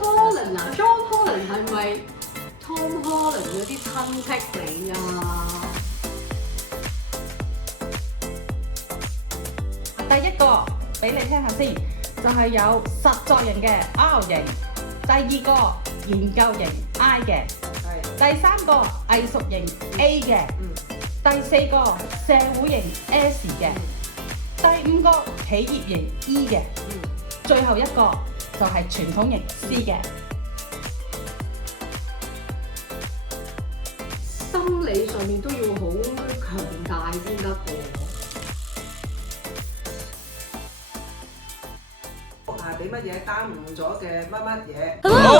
Holland 啊，John Holland 係咪 Tom Holland 嗰啲親戚嚟㗎？第一個俾你聽下先，就係有實作型嘅 R 型，第二個研究型 I 嘅，第三個藝術型 A 嘅，第四個社會型 S 嘅，第五個企業型 E 嘅，最後一個就係傳統型 C 嘅。心理上面都要好強大先得嘅。係俾乜嘢耽誤咗嘅乜乜嘢 Hello.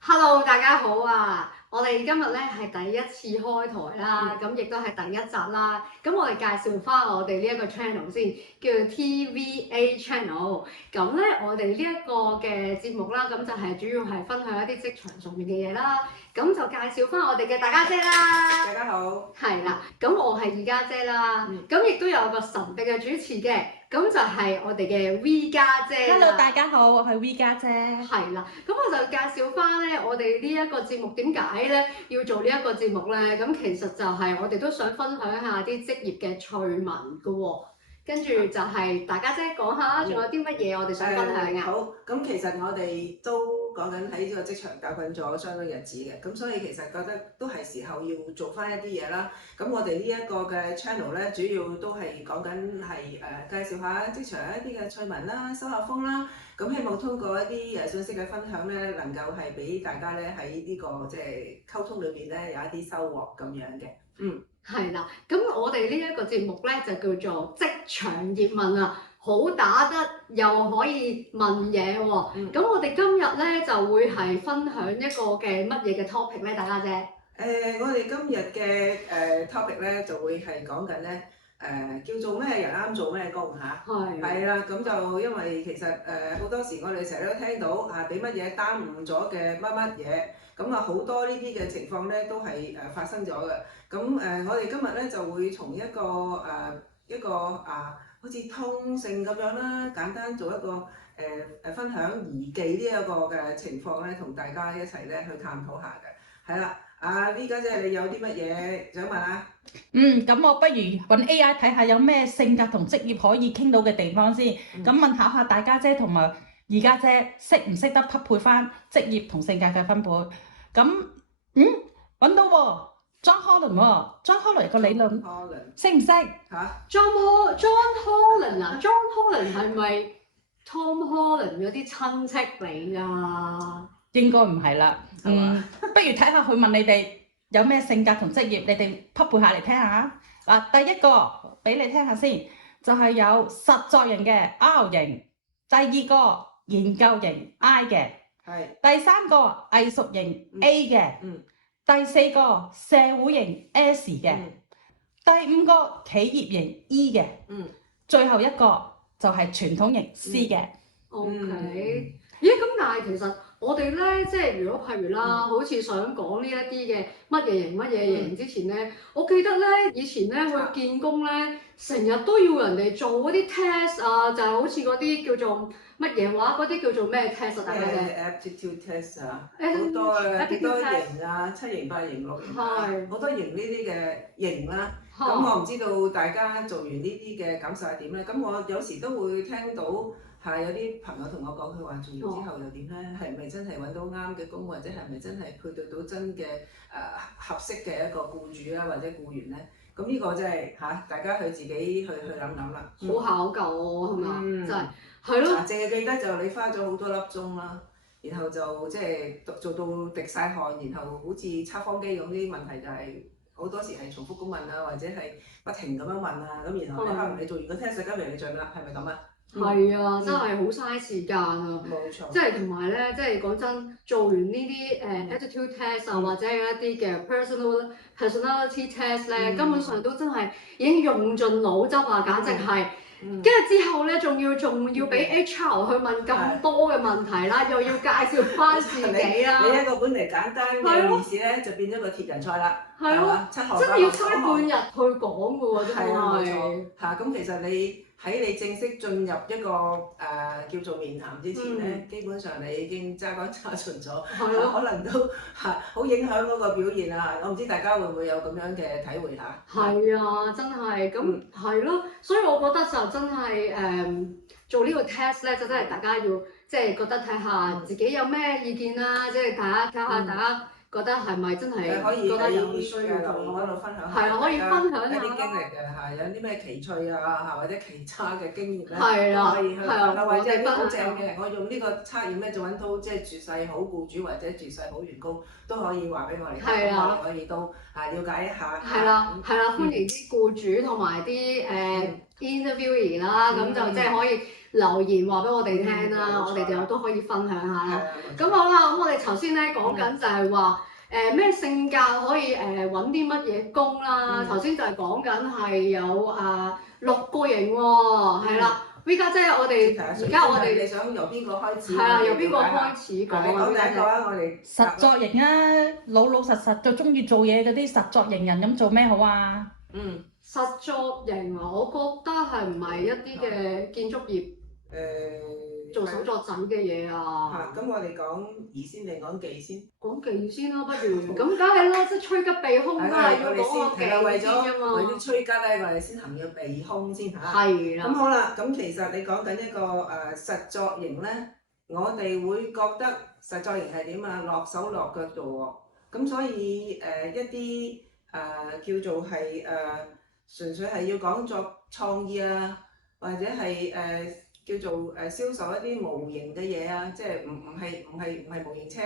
Hello， 大家好啊！我哋今日咧係第一次開台啦，咁亦都係第一集啦。咁我哋介紹翻我哋呢一個 channel 先，叫做 TVA Channel。咁咧我哋呢一個嘅節目啦，咁就係主要係分享一啲職場上面嘅嘢啦。咁就介紹翻我哋嘅大家姐啦。大家好。係啦，咁我係二家姐啦，咁亦都有個神秘嘅主持嘅，咁就係我哋嘅 V 家姐。Hello， 大家好，我係 V 家姐。係啦，咁我就介紹翻咧，我哋呢一個節目點解咧要做呢一個節目咧？咁其實就係我哋都想分享下啲職業嘅趣聞噶喎。跟住就係大家姐講下，仲有啲乜嘢我哋想分享啊？好，咁其實我哋都講緊喺呢個職場教訓咗相當日子嘅，咁所以其實覺得都係時候要做翻一啲嘢啦。咁我哋呢一個嘅 channel 咧，主要都係講緊係介紹下職場一啲嘅趣聞啦、收下風啦。咁希望通過一啲信息嘅分享咧，能夠係俾大家咧喺呢個即係溝通裏邊咧有一啲收穫咁樣嘅。係啦，咁我哋呢一個節目咧就叫做職場葉問啊，好打得又可以問嘢喎。咁我哋今日咧就會係分享一個嘅乜嘢嘅 topic 咧，大家姐？我哋今日嘅topic 咧就會係講緊咧叫做咩人啱做咩工嚇。係啦，咁就因為其實好多時我哋成日都聽到俾乜嘢耽誤咗嘅乜乜嘢，咁好多呢啲嘅情況咧都係發生咗嘅。咁我哋今日咧就會從一個好似通勝咁樣啦，簡單做一個分享宜記呢一個嘅情況咧，同大家一齊咧去探討下嘅。係啦，V 家姐你有啲乜嘢想問啊？咁我不如揾 AI 睇下有咩性格同職業可以傾到嘅地方先。咁問下大家姐同埋二家姐識唔識得匹配翻職業同性格嘅分配？咁揾到喎。John Holland 喎，John Holland 個理論識唔識嚇？John Holland 啊，John Holland 係咪 Tom Holland 嗰啲親戚嚟㗎？應該唔係啦。不如睇下佢問你哋有咩性格同職業，你哋匹配下嚟聽下。嗱，第一個俾你聽下先，就係有實作型嘅 R 型，第二個研究型 I 嘅，第三個藝術型 A 嘅。第四個社會型 S 嘅，第五個企業型 E 嘅，最後一個就係傳統型 C 嘅。OK，咁但係其實我哋咧，即係如果譬如啦，好似想講呢一啲嘅乜嘢型之前咧，我記得咧以前咧去見工咧，成日都要人哋做嗰啲 test 啊，就係好似嗰啲叫做乜嘢話，嗰啲叫做咩 test 啊？大家嘅 aptitude test 啊，好多幾多型啊，7型、8型、6型，好多型呢啲嘅型啦。咁我唔知道大家做完呢啲嘅感受係點咧？咁我有時都會聽到有啲朋友同我講，佢話做完之後又點咧？係咪真係揾到啱嘅工，或者係咪真係配對到真嘅合適嘅一個僱主啦，或者僱員咧？咁呢個真係大家去自己去諗諗啦。好考究喎，係嘛？真係係咯。淨係記得就你花咗好多粒鐘啦，然後就即係做到滴晒汗，然後好似測謊機咁啲問題就係好多時係重複咁問啊，或者係不停咁樣問啊，咁然後可能你做完個 test 今日你做咩啦？係咪咁啊？係啊，真係好嘥時間啊！冇錯。即係同埋咧，即係講真，做完呢啲attitude test 啊，或者有一啲嘅 personality test 咧，根本上都真係已經用盡腦汁啊，簡直係跟住之後咧，仲要俾 HR 去問咁多嘅問題啦，又要介紹翻自己啦。你一個本嚟簡單嘅面試咧，就變咗個鐵人賽啦，係嘛？真係要嘥半日去講嘅喎，真係。係啊，冇錯。嚇，咁其實你喺你正式進入一個叫做面談之前咧，基本上你已經揸乾揸盡咗，可能都好影響嗰個表現啊！我唔知大家會唔會有咁樣嘅體會嚇？係啊，真係咁係咯，所以我覺得就真係做呢個 test 咧，就真係大家要即係覺得睇下自己有咩意見啦，即係睇下大家覺得係咪真係覺得有需要留言嗰度分享下，係啊，可以分享下一啲經歷嘅嚇，有啲咩奇趣啊或者其他嘅經驗咧，係啊，可以去分享，或者啲好正嘅，我用呢個測驗咧就揾到即係絕世好僱主或者絕世好員工都可以話俾我哋聽，咁我哋可以都了解一下。係啦，歡迎啲僱主同埋啲interviewee 啦，咁就即係可以留言話俾我哋聽啦，我哋就都可以分享下啦。咁好啦，咁我哋頭先咧講緊就係話咩性格可以揾啲乜嘢工啦。頭先就係講緊係有6個型喎，係啦。V 家姐，我哋而家我哋你想由邊個開始？係啊，由邊個開始講啊？你講第一個啊，我哋實作型啊，老實實最中意做嘢嗰啲實作型人，咁做咩好啊？實作型啊，我覺得係唔係一啲嘅建築業做手作仔嘅嘢啊？咁我哋講義先定講技先？講技先啦，不如咁梗係啦，即係趨吉避凶都係要講個技先㗎嘛。為咗趨吉咧，我哋先行要避凶先嚇。係啦。咁好啦，咁其實你講緊一個實作型咧，我哋會覺得實作型係點啊？落手落腳做喎。咁所以一啲叫做係純粹係要講作創意啊，或者係叫做銷售一啲模型嘅嘢啊，即係唔係模型車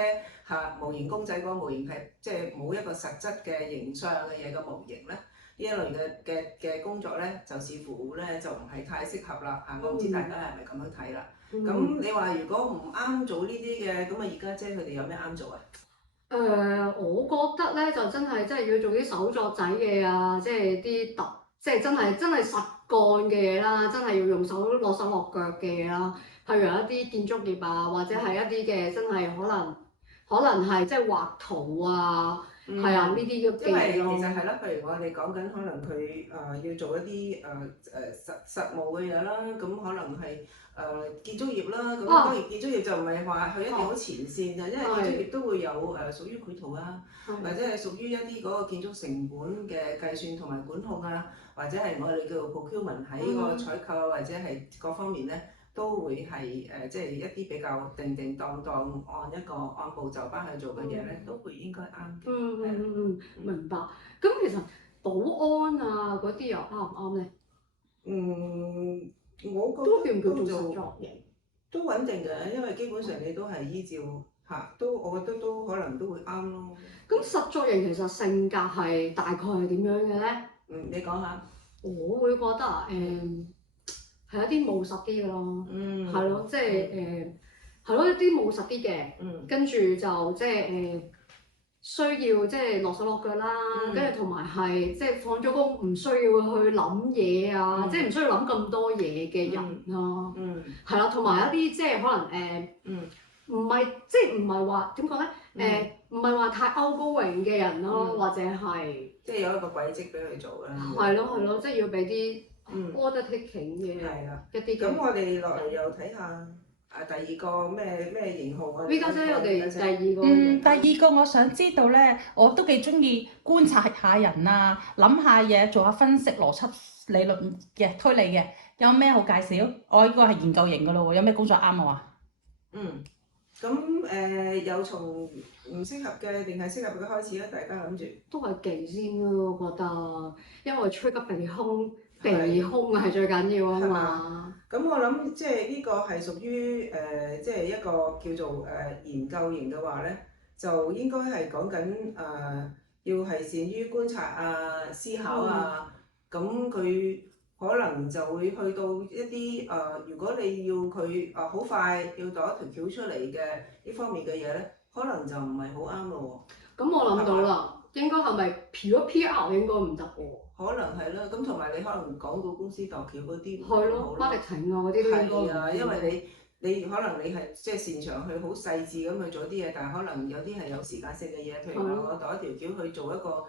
嚇，模型公仔嗰個模型係即係冇一個實質嘅形象嘅嘢嘅模型咧，呢一類嘅工作咧就似乎咧就唔係太適合啦嚇，我唔知大家係咪咁樣睇啦。咁你話如果唔啱做呢啲嘅，咁啊而家姐佢哋有咩啱做啊？我覺得咧就真係要做啲手作仔嘅啊，即係啲即係真係實幹嘅嘢啦，真係要用手落腳嘅嘢啦。譬如一啲建築業啊，或者係一啲嘅真係可能係即係畫圖啊，係啊呢啲嘅技能咯。因為其實係啦，譬如我哋講緊可能佢要做一啲實務嘅嘢啦，咁可能係建築業啦，咁當然建築業就唔係話佢一定好前線嘅，因為建築業都會有屬於繪圖啊，或者係屬於一啲嗰個建築成本嘅計算同埋管控啊，或者係我哋叫做 procurement 喺個採購或者係各方面咧，都會係即係一啲比較定當按部就班去做嘅嘢咧，都會應該啱嘅。明白。咁其實保安啊嗰啲又啱唔啱咧？我覺得都叫唔叫做實作型？都穩定嘅，因為基本上你都係依照我覺得都可能都會啱咯。咁實作型其實性格係大概係點樣嘅咧？你講下。我會覺得係一啲務實啲嘅咯，係咯，即係係咯一啲務實啲嘅，跟住就即係需要即係落手落腳啦，跟住同埋係即係放咗工唔需要去諗嘢啊，即係唔需要諗咁多嘢嘅人咯，係啦，同埋一啲即係可能唔係話點講咧？唔係話太 outgoing 嘅人咯，或者係即係有一個軌跡俾佢做啦。係咯，即係要俾啲 order taking 嘅一啲。咁我哋落嚟又睇下第二個咩型號啊？V 家姐，我哋第二個。第二個我想知道咧，我都幾中意觀察下人啊，諗下嘢，做下分析、邏輯理論嘅推理嘅，有咩好介紹？我呢個係研究型噶咯喎，有咩工作啱我啊？咁有從唔適合嘅定係適合嘅開始咧？大家諗住都係技先咯，我覺得，因為趨吉避凶，避凶係最緊要啊嘛。咁我諗即係呢個係屬於即係一個叫做研究型嘅話咧，就應該係講緊要係善於觀察啊、思考啊，咁佢可能就會去到一啲如果你要佢好快要度一條橋出嚟嘅呢方面嘅嘢咧，可能就唔係好啱咯喎。咁我諗到啦，應該係咪 PR 應該唔得喎？可能係啦，咁同埋你可能廣告公司度橋嗰啲係咯，marketing啊嗰啲都應該係啊，因為你可能你係即係擅長去好細緻咁去做啲嘢，但係可能有啲係有時間性嘅嘢，譬如話我度一條橋去做一個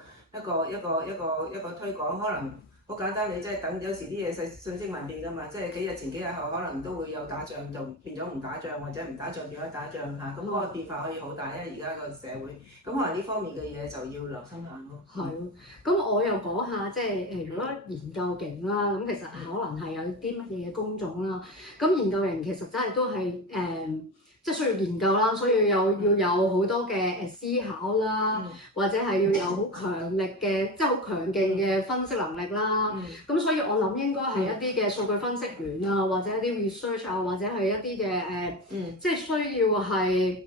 推廣，可能好簡單，你即係等有時啲嘢瞬息萬變㗎嘛，即係幾日前幾日後可能都會有打仗就變咗唔打仗，或者唔打仗變咗打仗嚇，咁嗰個變化可以好大，因為而家個社會，咁可能呢方面嘅嘢就要留心下咯。係咯，咁我又講下即係如果研究型啦，咁其實可能係有啲乜嘢嘅工種啦。咁研究型其實真係都係即係需要研究啦，所以要有好多嘅思考啦，或者係要有好強力嘅，即係好強勁嘅分析能力啦。咁所以我諗應該係一啲嘅數據分析員啊，或者一啲 research 啊，或者係一啲嘅即係需要係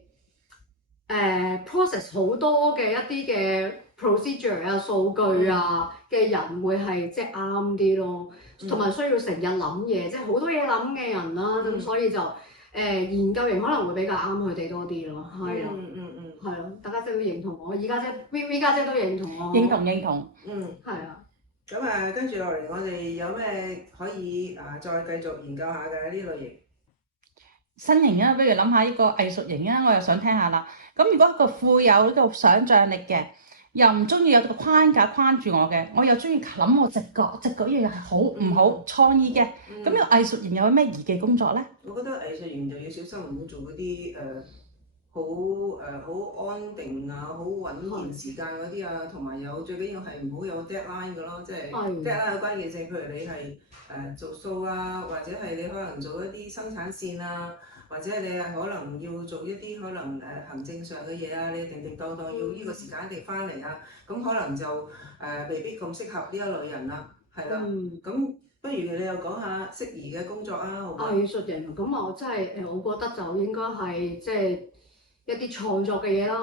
process 好多嘅一啲嘅 procedure 啊、數據啊嘅人會係即係啱啲咯，同埋需要成日諗嘢，即係好多嘢諗嘅人啦。咁所以就研究型可能會比較啱佢哋多啲咯，係咯，係咯，大家姐都認同我，而家姐 V 家姐都認同我，認同，係啊。咁啊，跟住落嚟，我哋有咩可以再繼續研究下嘅呢類型？新型啊，不如諗下呢個藝術型啊，我又想聽下啦。咁如果一個富有呢個想像力嘅，又唔中意有個框架框住我嘅，我又中意諗我直覺呢樣嘢係好唔好創意嘅，咁呢個藝術型有咩宜嘅工作咧？我覺得藝術型就要小心唔好做嗰啲好安定啊、好穩健時間嗰啲啊，同埋最緊要係唔好有 deadline 嘅咯，即係 deadline 嘅關鍵性。譬如你係做數啊，或者係你可能做一啲生產線啊，或者你係可能要做一啲可能行政上嘅嘢啊，你定定當要呢個時間一定翻嚟啊，咁可能就未必咁適合呢一類人啦，係啦，咁。不如你又講下適宜嘅工作啊，好唔好？藝術型咁我真係我覺得就應該係即係一啲創作嘅嘢啦，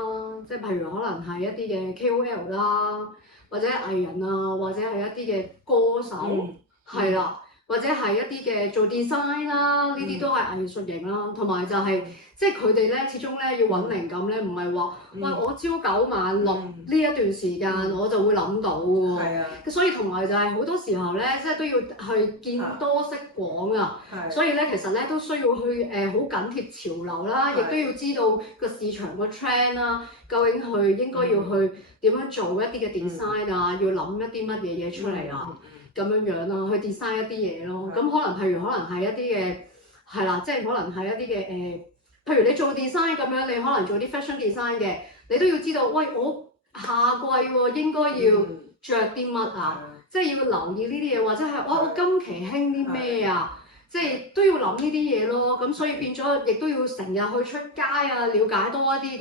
即係譬如可能係一啲嘅 KOL 啦，或者藝人啊，或者係一啲嘅歌手，係啦，或者係一啲嘅做 design 啦，呢啲都係藝術型啦，同埋就係即係佢哋咧，始終咧要揾靈感咧，唔係話喂我朝九晚六呢一段時間我就會諗到喎。係啊。所以同埋就係好多時候咧，即係都要去見多識廣啊。所以咧，其實咧都需要去好緊貼潮流啦，亦都要知道個市場個 trend 啦，究竟佢應該要去點樣做一啲嘅 design 啊，要諗一啲乜嘢嘢出嚟啊，咁樣樣啦，去 design 一啲嘢咯。咁可能譬如可能係一啲嘅係啦，即係可能係一啲嘅譬如你做 design 咁樣，你可能做啲 fashion design 嘅，你都要知道，喂，我夏季喎應該要着啲乜啊？即係要留意呢啲嘢，或者係我今期興啲咩啊？即係都要諗呢啲嘢咯。咁所以變咗，亦都要成日去出街啊，了解多一啲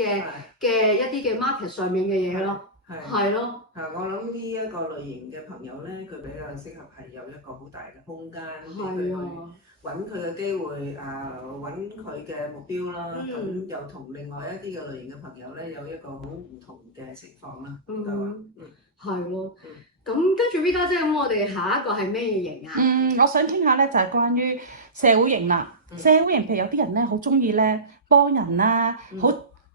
嘅一啲嘅 market 上面嘅嘢咯。係咯。我諗呢一個類型嘅朋友咧，佢比較適合係有一個好大嘅空間俾佢去揾佢嘅機會揾佢嘅目標啦。咁又同另外一啲嘅類型嘅朋友咧，有一個好唔同嘅情況啦。應該話，係咯。咁跟住 V 家姐，咁我哋下一個係咩型啊？我想傾下咧，就係關於社會型啦。社會型譬如有啲人咧，好中意咧幫人啦，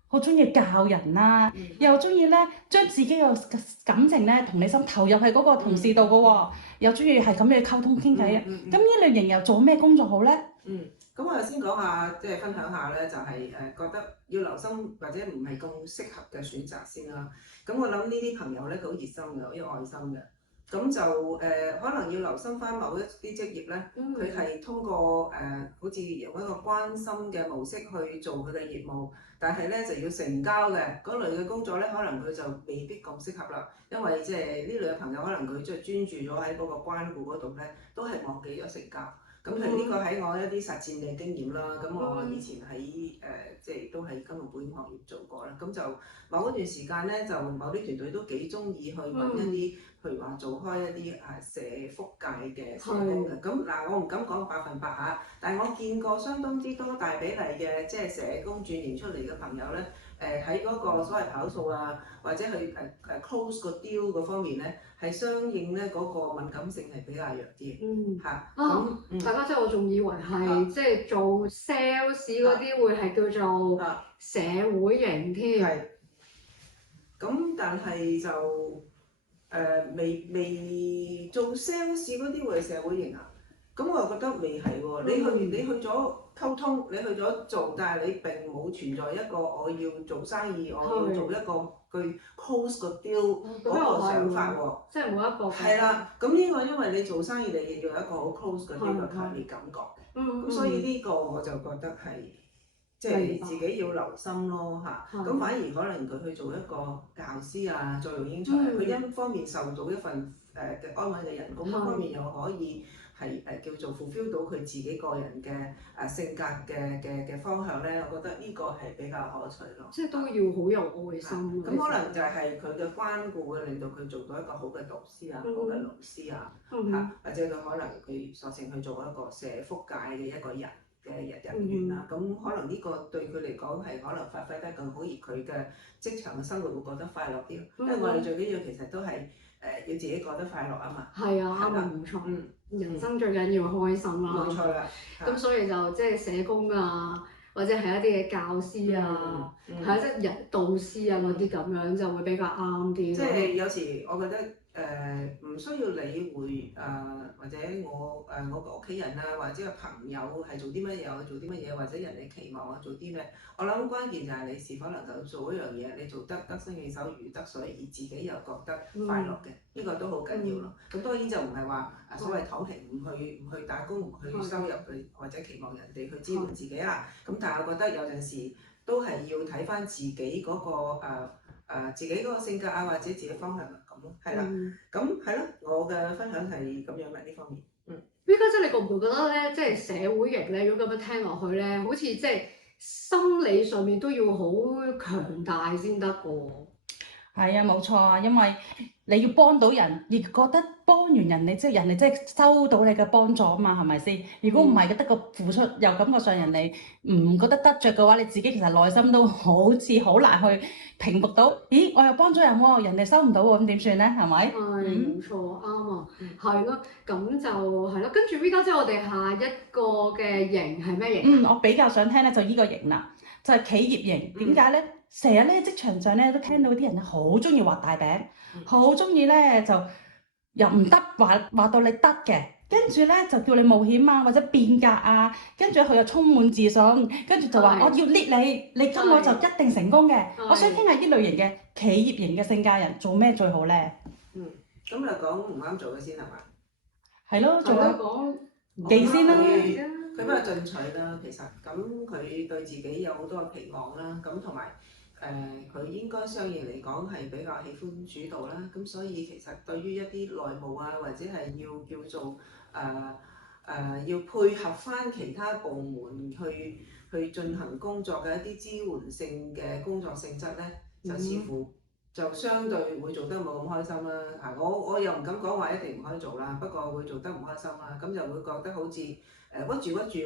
好中意教人啦，又中意咧將自己嘅感情咧同理心投入喺嗰個同事度嘅喎，又中意係咁樣溝通傾偈啊。咁呢類型又做咩工作好咧？咁我先講下，即係分享下咧，就係覺得要留心或者唔係咁適合嘅選擇先啦。咁我諗呢啲朋友咧，佢好熱心嘅，好有愛心嘅。咁就可能要留心翻某一啲職業咧，佢係通過好似用一個關心嘅模式去做佢嘅業務，但係咧就要成交嘅嗰類嘅工作咧，可能佢就未必咁適合啦。因為即係呢類嘅朋友，可能佢即係專注咗喺嗰個關顧嗰度咧，都係忘記咗成交。咁係呢個喺我一啲實戰嘅經驗啦。咁我以前喺即係都喺金融保險行業做過啦。咁就某一段時間咧，就某啲團隊都幾中意去揾一啲，譬如話做開一啲社福界嘅社工嘅。咁嗱，我唔敢講100%嚇，但係我見過相當之多大比例嘅即係社工轉型出嚟嘅朋友咧。喺嗰個所謂跑數啊，或者去close 個 deal 嗰方面咧，係相應咧嗰個敏感性係比較弱啲。大家即係我仲以為係即係做 sales 嗰啲會係叫做社會型添。咁但係就未做 sales 嗰啲會社會型啊。咁我又覺得未係喎，你去咗溝通，你去咗做，但係你並冇存在一個我要做生意，我要做一個去 close 個 deal 嗰個想法喎。即係冇一個。係啦，咁呢個因為你做生意，你亦要有一個好 close 嘅呢個強烈感覺嘅。咁所以呢個我就覺得係即係自己要留心咯嚇。咁反而可能佢去做一個教師啊，作育英才，佢一方面受到一份嘅安穩嘅人工，一方面又可以係叫做 fulfill 到佢自己個人嘅性格嘅方向咧，我覺得呢個係比較可取咯。即係都要好有愛心。咁可能就係佢嘅關顧會令到佢做到一個好嘅導師啊，好嘅老師啊，嚇，或者佢可能佢索性去做一個社福界嘅一個人嘅人員啊，咁可能呢個對佢嚟講係可能發揮得更好，而佢嘅職場嘅生活會覺得快樂啲。因為我哋最緊要其實都係要自己覺得快樂啊嘛。係啊，啱啊，冇錯。人生最緊要開心啦。冇錯啦。咁所以就即係社工啊，或者係一啲嘅教師啊，係啊，即係人導師啊嗰啲咁樣就會比較啱啲。即係有時我覺得唔需要理會或者我個屋企人啊，或者個朋友係做啲乜嘢，我做啲乜嘢，或者人哋期望我做啲咩。我諗關鍵就係你是否能夠做一樣嘢，你做得心應手如魚得水，而自己又覺得快樂嘅，呢個都好緊要咯。咁當然就唔係話所謂躺平，唔去打工，唔去收入或者期望人哋去支援自己啦。咁但係我覺得有陣時都係要睇翻自己嗰個自己嗰個性格啊，或者自己方向咁咯，係啦。咁係咯，我嘅分享係咁樣嘅呢方面。依家即係你覺唔覺得咧，即係社會型咧，如果咁樣聽落去咧，好似即係心理上面都要好強大先得嘅喎。係啊，冇錯啊，因為你要幫到人，亦覺得幫完人哋，即係人哋即係收到你嘅幫助啊嘛，係咪先？如果唔係得個付出，又感覺上人哋唔覺得得着嘅話，你自己其實內心都好似好難去平復到。咦，我又幫咗人喎，人哋收唔到喎，咁點算咧？係咪？係，冇錯，啱啊，係咯，咁就係咯。跟住依家即係我哋下一個嘅型係咩型？我比較想聽咧就依個型啦，就係企業型。點解咧？成日咧職場上咧都聽到啲人咧好中意畫大餅，好中意咧就又唔得話到你得嘅，跟住咧就叫你冒險啊或者變革啊，跟住佢又充滿自信，跟住就話我要 lead 你跟我就一定成功嘅。我想傾下呢類型嘅企業型嘅性格人做咩最好咧？咁就講唔啱做嘅先係嘛？係咯，做啦，記先啦。佢比較進取啦，其實咁佢對自己有好多嘅期望啦，咁同埋佢應該相應嚟講係比較喜歡主導啦，咁所以其實對於一啲內務啊，或者係要叫做要配合翻其他部門去進行工作嘅一啲支援性嘅工作性質咧，就似乎就相對會做得冇咁開心啦。我又唔敢講話一定唔可以做啦，不過會做得唔開心啦，咁就會覺得好似屈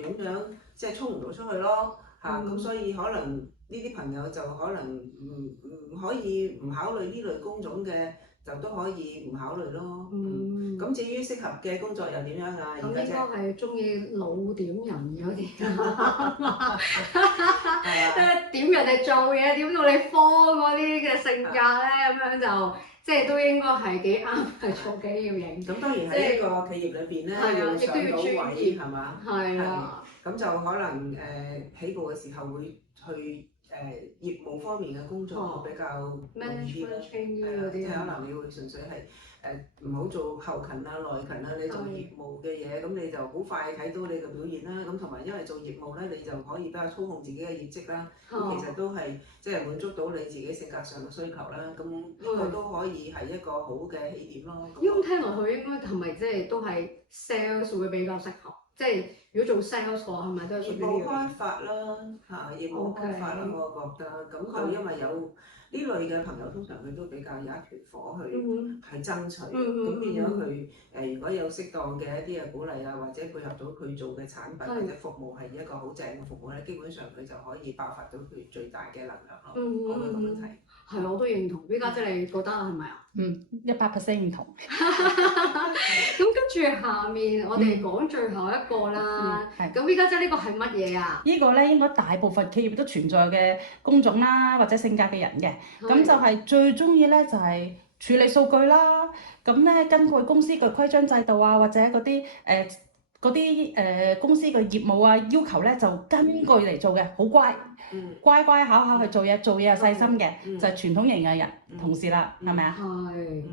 住咁樣，即係衝唔到出去咯嚇。咁所以可能呢啲朋友就可能唔可以唔考慮呢類工種嘅，就都可以唔考慮咯。咁至於適合嘅工作又點樣啊？咁應該係中意老點人嗰啲，點人哋做嘢，點到你慌嗰啲嘅性格咧，咁樣就即係都應該係幾啱，係做幾要型。咁當然喺一個企業裏邊咧，要上到位係嘛？係啊。咁就可能起步嘅時候會去業務方面嘅工作會比較容易啲啦。即係可能你會純粹係唔好做後勤啊、內勤啊，你做業務嘅嘢，咁你就好快睇到你嘅表現啦。咁同埋因為做業務咧，你就可以比較操控自己嘅業績啦。咁其實都係即係滿足到你自己性格上嘅需求啦。咁呢個都可以係一個好嘅起點咯。咁聽落去應該係咪即係都係 sales 會比較適合？即係如果做 sales 嘅話，係咪都係屬於業務開發啦？嚇，業務開發啦，我覺得。咁佢因為有呢類嘅朋友，通常佢都比較有一團火去爭取。咁變咗佢如果有適當嘅一啲嘅鼓勵啊，或者配合到佢做嘅產品或者服務係一個好正嘅服務咧，基本上佢就可以爆發到佢最大嘅能量咯。我會咁樣睇。係，我都認同。依家即係你覺得係咪啊？100% 認同。咁跟住下面，我哋講最後一個啦。啦。咁 V 家姐呢個係乜嘢啊？呢個咧應該大部分企業都存在嘅工種啦，或者性格嘅人嘅。咁就係最中意咧就係處理數據啦。咁咧根據公司嘅規章制度啊，或者嗰啲公司嘅業務啊要求咧，就根據嚟做嘅，好乖。乖乖巧巧去做嘢，做嘢又細心嘅，就係傳統型嘅人同事啦，係咪啊？係。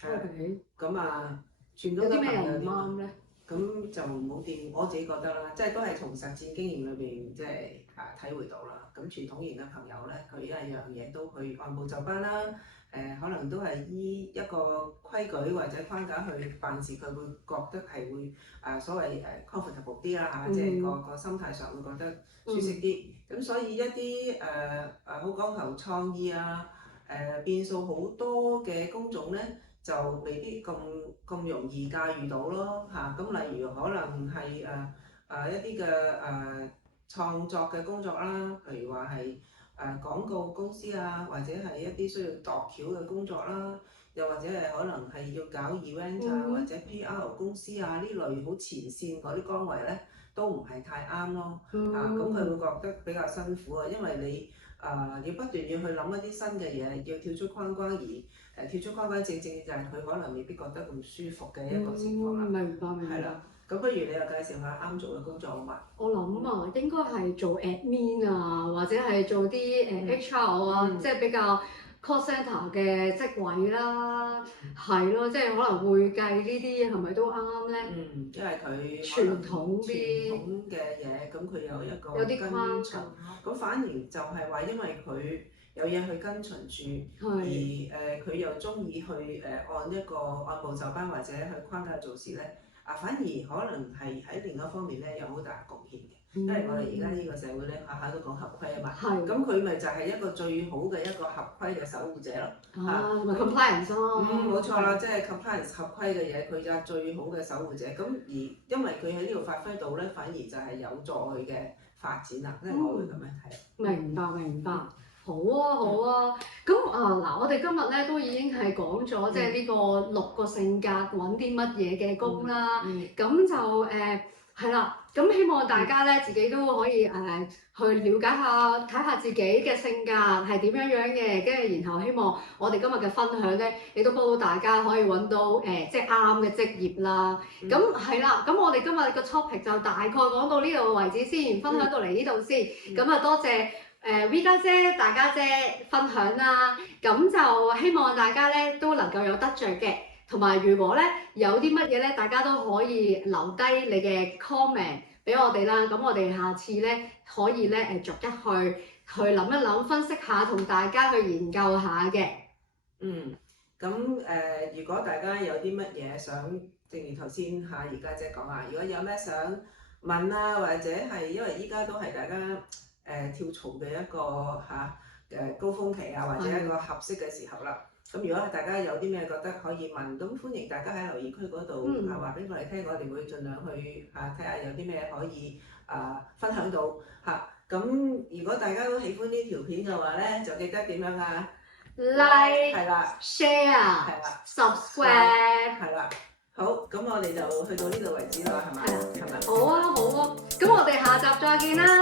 係。咁啊，傳統有啲咩人唔啱咧？咁就唔好掂，我自己覺得啦，即係都係從實戰經驗裏邊即係體會到啦。咁傳統型嘅朋友咧，佢一樣嘢都去按部就班啦。可能都係依一個規矩或者框架去辦事，佢會覺得係會所謂comfortable 啲啦嚇，即係個心態上會覺得舒適啲。咁所以一啲好講求創意啊，變數好多嘅工種咧，就未必咁容易駕馭到咯嚇。咁例如可能係一啲嘅創作嘅工作啦，譬如話係廣告公司啊，或者係一啲需要度橋嘅工作啦，又或者係可能係要搞 event 啊，或者 PR 公司啊呢類好前線嗰啲崗位咧，都唔係太啱咯。咁佢會覺得比較辛苦啊，因為你要不斷要去諗一啲新嘅嘢，要跳出框框而跳出框框正就係佢可能未必覺得咁舒服嘅一個情況啦。明白。係啦。咁不如你又介紹下啱做嘅工作好嘛？我諗啊，應該係做 admin 啊，或者係做啲HR 啊，即係比較 call centre 嘅職位啦，係咯，即係可能會計呢啲係咪都啱咧？因為佢傳統嘅嘢，咁佢有一個跟循，咁反而就係話因為佢有嘢去跟循住，而佢又中意去按一個按部就班或者去框架做事咧。反而可能係喺另一方面咧有好大貢獻嘅，因為我哋而家呢個社會咧下下都講合規啊嘛，咁佢咪就係一個最好嘅一個合規嘅守護者咯。compliance 咯。冇錯啦，即係 compliance 合規嘅嘢，佢就係最好嘅守護者。咁而因為佢喺呢度發揮到咧，反而就係有助佢嘅發展啦。即係我會咁樣睇。明白。好啊，咁嗱，我哋今日咧都已經係講咗即係呢個6個性格揾啲乜嘢嘅工啦，咁就係啦，咁希望大家咧自己都可以去了解下，睇下自己嘅性格係點樣嘅，跟住然後希望我哋今日嘅分享咧，亦都幫到大家可以揾到即係啱嘅職業啦。咁係啦，咁我哋今日個 topic 就大概講到呢度為止先，分享到嚟呢度先。咁啊，多謝。V 家姐、大家姐分享啦，咁就希望大家咧都能夠有得着嘅，同埋如果咧有啲乜嘢咧，大家都可以留低你嘅 comment 俾我哋啦，咁我哋下次咧可以咧逐一去諗一諗、分析下，同大家去研究下嘅。咁如果大家有啲乜嘢想，正如頭先V家姐講啊，如果有咩想問啊，或者係因為依家都係大家跳槽嘅一個高峰期啊，或者一個合適嘅時候啦。咁如果大家有啲咩覺得可以問，咁歡迎大家喺留言區嗰度話俾我哋聽，我哋會盡量去睇下有啲咩可以分享到嚇。咁如果大家都喜歡呢條片嘅話咧，就記得點樣啊 ？Like 係啦 ，share 係啦 ，subscribe 係啦。好，咁我哋就去到呢度為止啦，係咪？係咪？好啊，咁我哋下集再見啦。